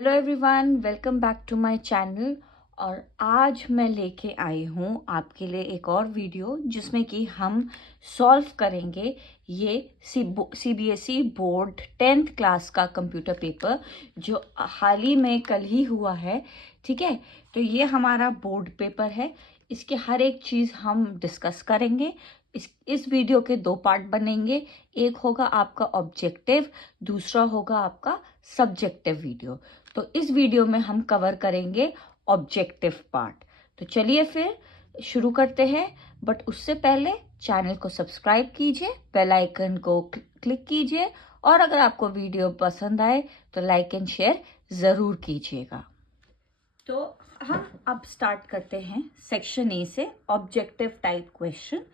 Hello everyone, welcome back to my channel. और आज मैं लेके आई हूँ आपके लिए एक और वीडियो जिसमें कि हम सॉल्व करेंगे ये सीबीएसई बोर्ड 10th क्लास का कंप्यूटर पेपर जो हाल ही में कल ही हुआ है। ठीक है, तो ये हमारा बोर्ड पेपर है। इसके हर एक चीज़ हम डिस्कस करेंगे। इस वीडियो के दो पार्ट बनेंगे। एक होगा आपका ऑब्जेक्टिव, दूसरा होगा आपका सब्जेक्टिव वीडियो। तो इस वीडियो में हम कवर करेंगे ऑब्जेक्टिव पार्ट। तो चलिए फिर शुरू करते हैं। बट उससे पहले चैनल को सब्सक्राइब कीजिए, बेल आइकन को क्लिक कीजिए और अगर आपको वीडियो पसंद आए तो लाइक एंड शेयर ज़रूर कीजिएगा। तो हम अब स्टार्ट करते हैं सेक्शन ए से, ऑब्जेक्टिव टाइप क्वेश्चन।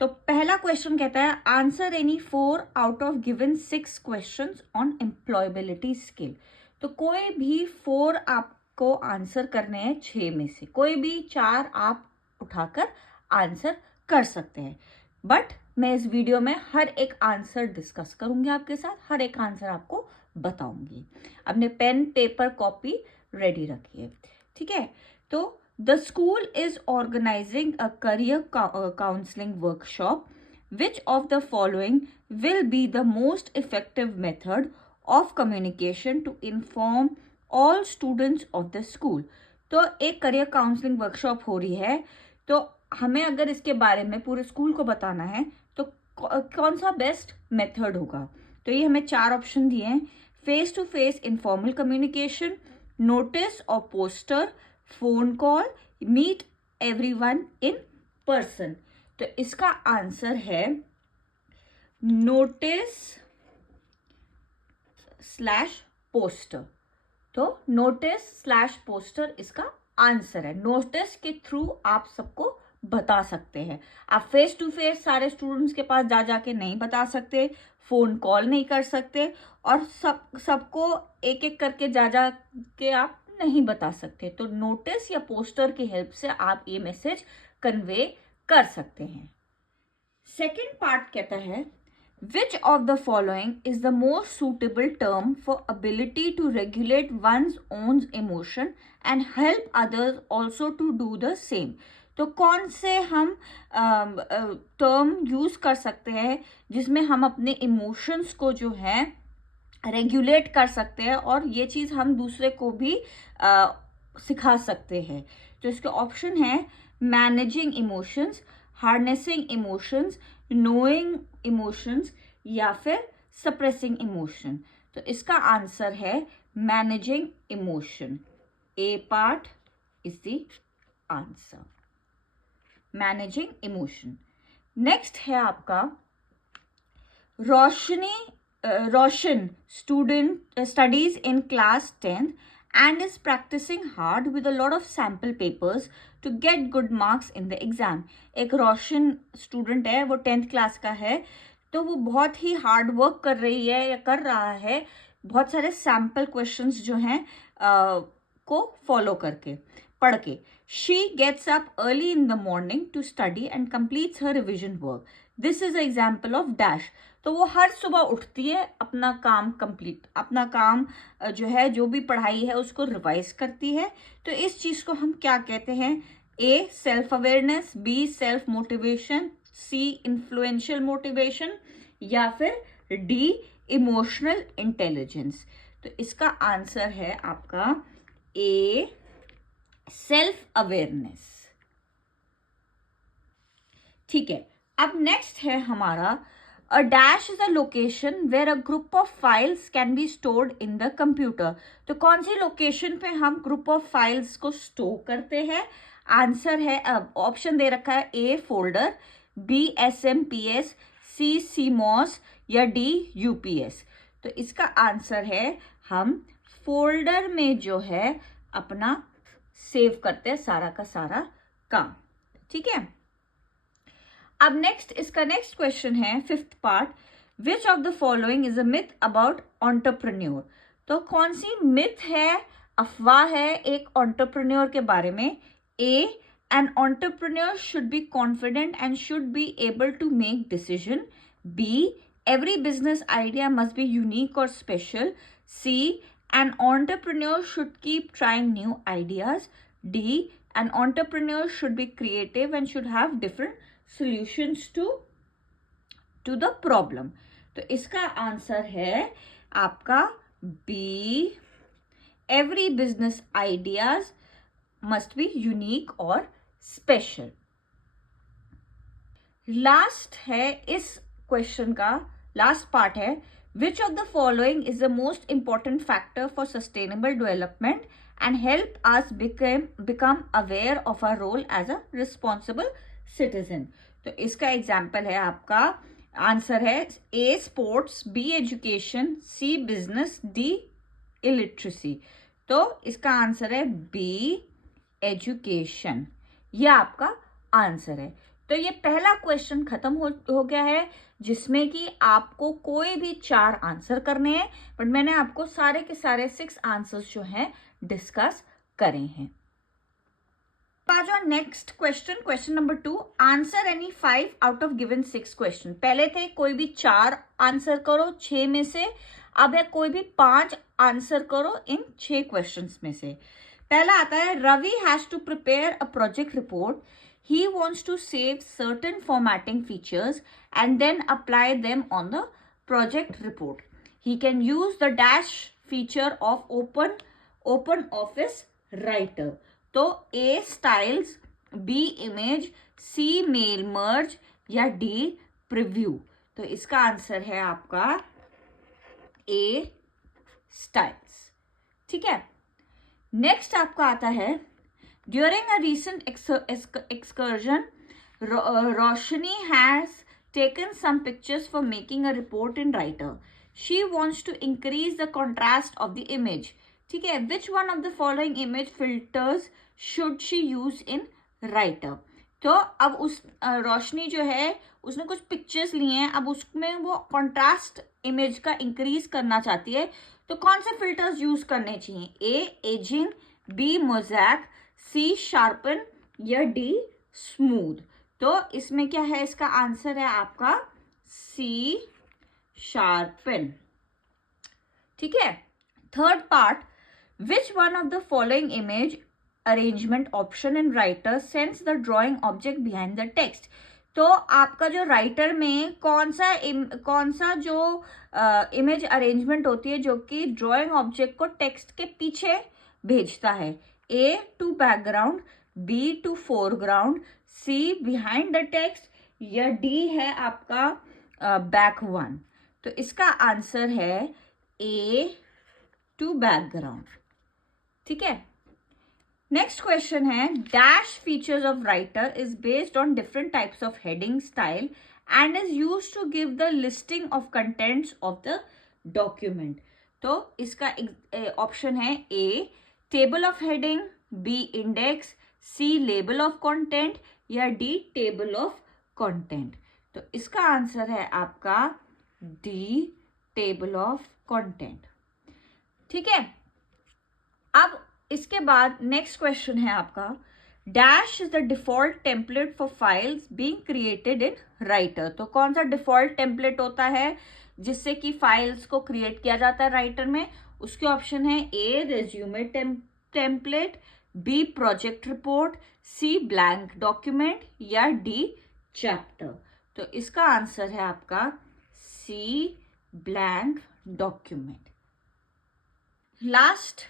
तो पहला क्वेश्चन कहता है answer any 4 out of given 6 questions on employability skill. तो कोई भी 4 आपको आंसर करने हैं, 6 में से कोई भी 4 आप उठाकर आंसर कर सकते हैं। बट मैं इस वीडियो में हर एक आंसर डिस्कस करूंगी आपके साथ, हर एक आंसर आपको बताऊंगी। अपने पेन पेपर कॉपी रेडी रखिए। ठीक है, तो the school is organizing a career counseling workshop. Which of the following will be the most effective method of communication to inform all students of the school? तो एक career counselling workshop हो रही है, तो हमें अगर इसके बारे में पूरे स्कूल को बताना है तो कौन सा बेस्ट मेथड होगा। तो ये हमें 4 ऑप्शन दिए हैं: face to face informal communication, notice और poster, phone call, meet everyone in person. तो इसका आंसर है नोटिस स्लैश पोस्टर। तो नोटिस स्लैश पोस्टर इसका आंसर है। नोटिस के थ्रू आप सबको बता सकते हैं। आप फेस टू फेस सारे स्टूडेंट्स के पास जा जाके नहीं बता सकते, फोन कॉल नहीं कर सकते और सबको एक एक करके जा जा के आप नहीं बता सकते। तो नोटिस या पोस्टर की हेल्प से आप ये मैसेज कन्वे कर सकते हैं। सेकेंड पार्ट कहता है Which of the following is the most suitable term for ability to regulate one's own emotion and help others also to do the same? तो कौन से हम टर्म यूज कर सकते हैं जिसमें हम अपने इमोशंस को जो है रेगुलेट कर सकते हैं और ये चीज़ हम दूसरे को भी सिखा सकते हैं। तो इसके ऑप्शन है managing emotions, harnessing emotions, knowing emotions या फिर सप्रेसिंग इमोशन। तो इसका आंसर है managing emotion. A part is the answer, managing emotion. Next है आपका रोशन student studies in class 10th and is practicing hard with a lot of sample papers to get good marks in the exam. एक रोशन student है, वो 10th class का है, तो वो बहुत ही हार्ड वर्क कर रही है या कर रहा है बहुत सारे सैम्पल क्वेश्चंस जो हैं को फॉलो करके पढ़ के। She gets up early in the morning to study and completes her revision work. This is example of dash. तो वो हर सुबह उठती है, अपना काम अपना काम जो है, जो भी पढ़ाई है उसको रिवाइज करती है। तो इस चीज को हम क्या कहते हैं? A self awareness, B self motivation, C influential motivation या फिर डी इमोशनल इंटेलिजेंस। तो इसका आंसर है आपका ए सेल्फ अवेयरनेस। ठीक है, अब नेक्स्ट है हमारा A dash is a location where a group of files can be stored in the computer. तो कौन सी लोकेशन पे हम ग्रुप ऑफ फाइल्स को स्टोर करते हैं? आंसर है, ऑप्शन दे रखा है, ए फोल्डर, बी SMPS, सी CMOS या डी UPS। तो इसका आंसर है हम फोल्डर में जो है अपना सेव करते हैं सारा का सारा काम। ठीक है, अब इसका नेक्स्ट क्वेश्चन है fifth part, which of the following is a myth about entrepreneur. तो कौन सी मिथ है, अफवाह है एक एंटरप्रेन्योर के बारे में? A an entrepreneur should be confident and should be able to make decision, B every business idea must be unique और special, C an entrepreneur should keep trying new ideas. D, an entrepreneur should be creative and should have different solutions to the problem. तो इसका answer है आपका B, every business ideas must be unique और special. Last है इस question का, last part है, which of the following is the most important factor for sustainable development and help us become aware of our role as a responsible citizen. तो इसका example है आपका, answer है ए sports, B education, सी business, D illiteracy. तो इसका answer है B education. यह आपका आंसर है. तो ये पहला क्वेश्चन खत्म हो गया है, जिसमें कि आपको कोई भी 4 आंसर करने हैं, बट मैंने आपको सारे के सारे 6 आंसर्स जो हैं डिस्कस करे हैं. आ जाओ next question, question number 2. Answer any 5 out of given 6 question. पहले थे कोई भी 4 आंसर करो 6 में से, अब है कोई भी 5 आंसर करो इन 6 क्वेश्चंस में से. पहला आता है, Ravi has to prepare a project report. He wants to save certain formatting features and then apply them on the project report. He can use the dash feature of OpenOffice Writer. तो A styles, B image, C mail merge या D preview. तो इसका answer है आपका A styles. ठीक है. Next आपका आता है, during a recent excursion, Roshni has taken some pictures for making a report in Writer. She wants to increase the contrast of the image. ठीक है. Which one of the following image filters should she use in Writer? तो अब उस रोशनी जो है उसने कुछ pictures लिए हैं, अब उसमें वो कॉन्ट्रास्ट इमेज का इंक्रीज करना चाहती है, तो कौन से फिल्टर्स यूज करने चाहिए? ए एजिंग, बी मोज़ैक, सी शार्पन या डी स्मूथ. तो इसमें क्या है, इसका आंसर है आपका सी शार्पन. ठीक है. Third part, which one of the following image arrangement option in writer sense the drawing object behind the text. तो आपका जो राइटर में कौन सा जो इमेज अरेंजमेंट होती है जो कि ड्रॉइंग ऑब्जेक्ट को टेक्स्ट के पीछे भेजता है? A to background, B to foreground, C behind the text या D है आपका back one. तो इसका आंसर है A to background. ठीक है. नेक्स्ट क्वेश्चन है, dash features of Writer is based on different types of heading style and is used to give the listing of contents of the document. तो इसका option है A table of heading, B index, C label of content या D table of content. तो इसका answer है आपका D table of content. ठीक है. अब इसके बाद नेक्स्ट क्वेश्चन है आपका, dash is the default template for files being created in writer. तो कौन सा डिफॉल्ट टेम्पलेट होता है जिससे कि फाइल्स को क्रिएट किया जाता है राइटर में? उसके ऑप्शन है A resume template, B project report, C blank document या डी चैप्टर. तो इसका आंसर है आपका C blank document. Last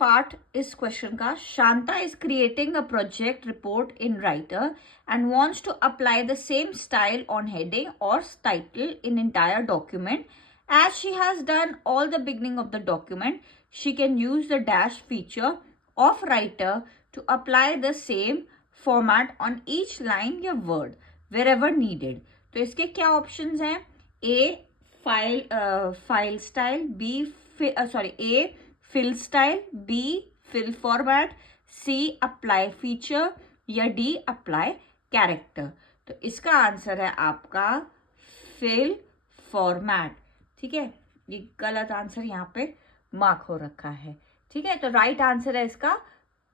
part इस क्वेश्चन का, Shanta is creating a project report in Writer and wants to apply the same style on heading or title in entire document. As she has done all the beginning of the document, she can use the dash feature of writer to apply the same format on each line या word wherever needed. तो इसके क्या options हैं? A file style, B A fill style, B fill format, C apply feature या D apply character. तो इसका answer है आपका फिल फॉर्मेट. ठीक है. ये गलत आंसर यहाँ पे मार्क हो रखा है. ठीक है. तो राइट आंसर है इसका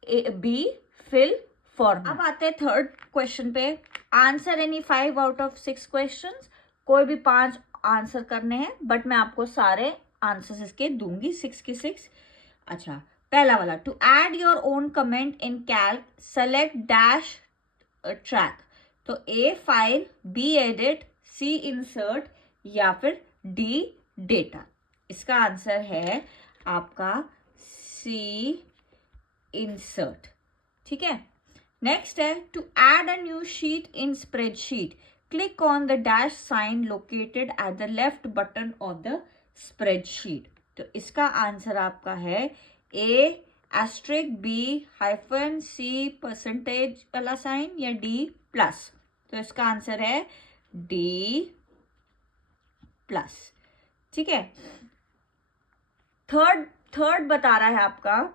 बी फिल फॉर्मेट. अब आते हैं थर्ड क्वेश्चन पे, answer any 5 out of 6 questions. कोई भी 5 आंसर करने हैं, बट मैं आपको सारे आंसर्स इसके दूंगी 6 के 6. अच्छा, पहला वाला, to add your own comment in Calc select dash track. तो A file, B edit, C insert या फिर डी डेटा। इसका आंसर है आपका सी इंसर्ट। ठीक है, नेक्स्ट है to add a new sheet in spreadsheet click on the dash sign located at the left button of the spreadsheet. तो इसका आंसर आपका है A asterisk, B hyphen, C percentage वाला साइन या डी प्लस। तो इसका answer है D plus. ठीक है, थर्ड बता रहा है आपका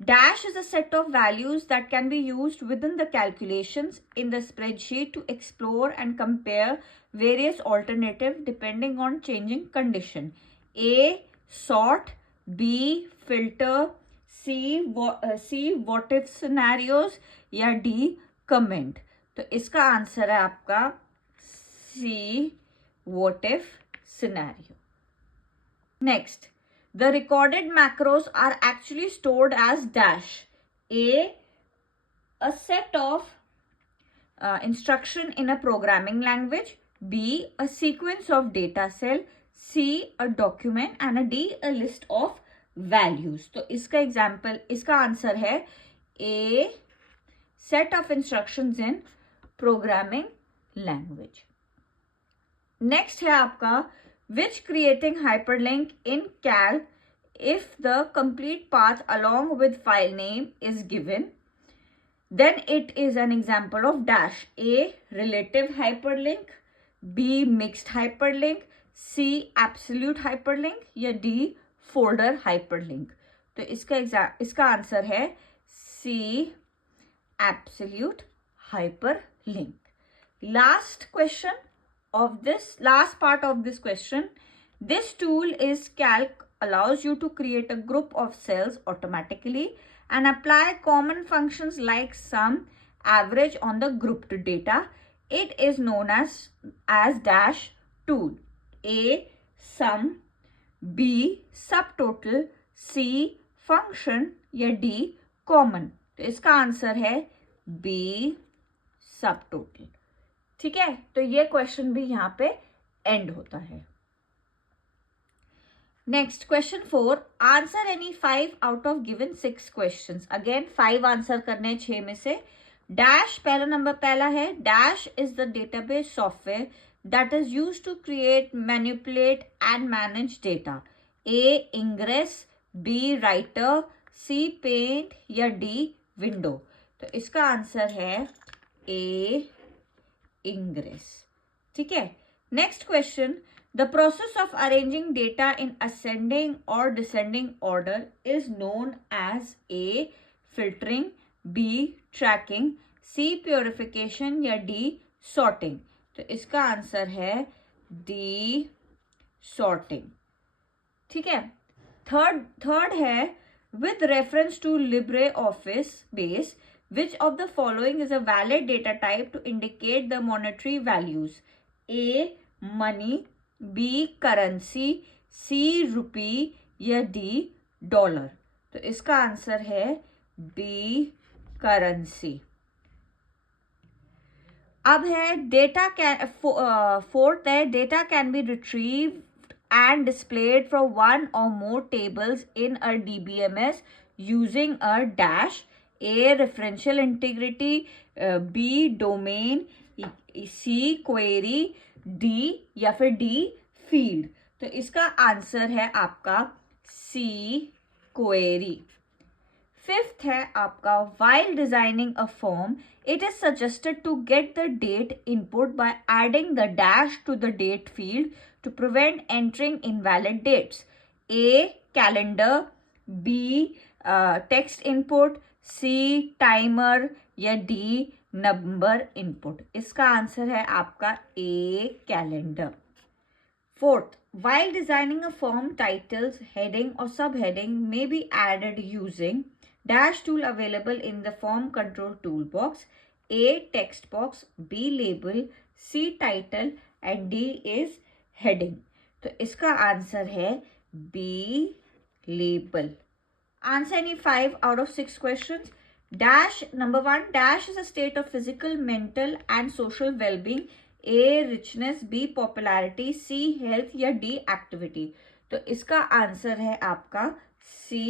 dash is a set of values that can be used within the calculations in the spreadsheet to explore and compare various alternative depending on changing condition. A sort, B filter, C what if scenarios या D comment. तो इसका answer है आपका C what if scenario. Next, the recorded macros are actually stored as dash. A set of instruction in a programming language, B a sequence of data cell, C a document and a D a list of values. तो इसका answer है A set of instructions in programming language. Next है आपका which creating hyperlink in Calc if the complete path along with file name is given, then it is an example of dash. A relative hyperlink, B mixed hyperlink, C absolute hyperlink या D folder hyperlink। तो इसका answer है C absolute hyperlink। Last part of this question, this tool is Calc allows you to create a group of cells automatically and apply common functions like sum, average on the grouped data. It is known as dash tool. A sum, B subtotal, C function या D common। तो इसका answer है B subtotal। ठीक है, तो ये question भी यहाँ पे एंड होता है। Next question 4, answer any 5 out of given 6 questions. Again 5 answer करने हैं 6 में से। डैश पहला है dash is the database software that is used to create, manipulate and manage data. A Ingres, B Writer, C paint या D window. तो इसका answer है ए इंग्रेस। ठीक है, next question, the process of arranging data in ascending और descending order is known as A filtering, B tracking, C purification या D sorting. तो इसका आंसर है डी सॉर्टिंग। ठीक है, थर्ड है with reference to LibreOffice Base which of the following is a valid data type to indicate the monetary values? A money, B currency, C rupee या D dollar। तो इसका answer है B currency। अब है data fourth है data can be retrieved and displayed from one or more tables in a DBMS using a dash। A referential integrity, B domain, C query, D या फिर D field। तो इसका answer है आपका C query। Fifth है आपका while designing a form it is suggested to get the date input by adding the dash to the date field to prevent entering invalid dates। A calendar, B text input, C timer या D number input. इसका answer है आपका A calendar. Fourth, while designing a form, titles, heading or subheading may be added using dash tool available in the form control toolbox। A text box, B label, C title and D is heading। तो इसका answer है B label। Answer any 5 out of 6 questions. Dash, number 1, dash is a state of physical, mental and social well-being. A, richness, B, popularity, C, health या D, activity. तो इसका answer है आपका C,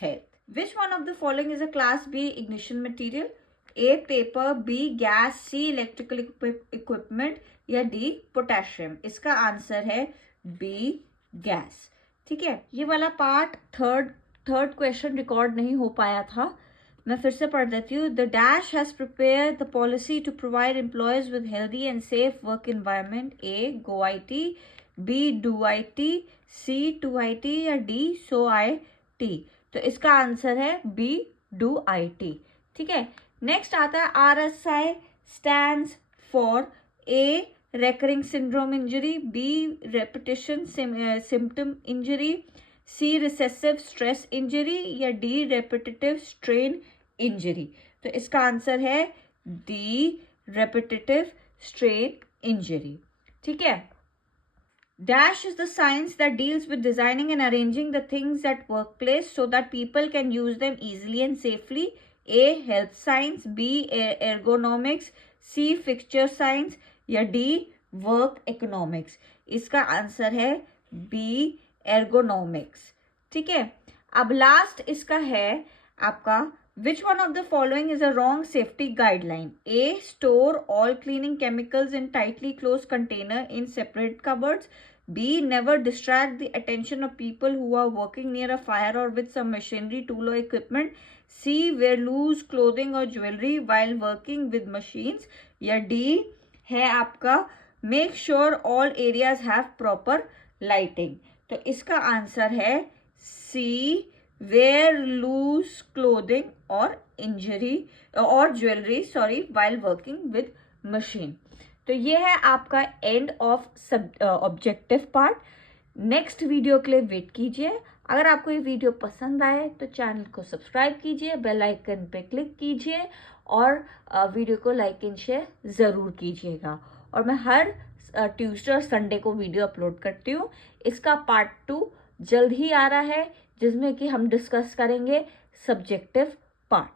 health. Which one of the following is a class B ignition material? A, paper, B, gas, C, electrical equipment या D, potassium. इसका answer है B, gas. ठीक है, ये वाला पार्ट थर्ड क्वेश्चन रिकॉर्ड नहीं हो पाया था, मैं फिर से पढ़ देती हूँ. The dash has prepare the policy to provide employees with healthy and safe work environment. A, go IT, B, do IT, C, to IT या डी, सो IT. तो इसका आंसर है बी, डू IT. ठीक है, next आता है RSI stands for a, recurring syndrome injury, B, repetition symptom injury, C, recessive stress injury या D, repetitive strain injury. तो इसका आंसर है D, repetitive strain injury. ठीक है. Dash is the science that deals with designing and arranging the things at workplace so that people can use them easily and safely. A, health science, B, ergonomics, C, fixture science या D, work economics. इसका answer है B, ergonomics. ठीक है, अब last इसका है आपका which one of the following is a wrong safety guideline? A, store all cleaning chemicals in tightly closed container in separate cupboards. B, never distract the attention of people who are working near a fire or with some machinery, tool or equipment. C, wear loose clothing or jewelry while working with machines या D है आपका make sure all areas have proper lighting. तो इसका answer है सी, where loose clothing और jewellery while working with machine. तो ये है आपका end of objective part. Next video के लिए वेट कीजिए. अगर आपको ये वीडियो पसंद आए तो चैनल को सब्सक्राइब कीजिए, बेल आइकन पे क्लिक कीजिए और वीडियो को लाइक एंड शेयर ज़रूर कीजिएगा. और मैं हर ट्यूसडे और संडे को वीडियो अपलोड करती हूँ. इसका पार्ट 2 जल्द ही आ रहा है जिसमें कि हम डिस्कस करेंगे सब्जेक्टिव पार्ट.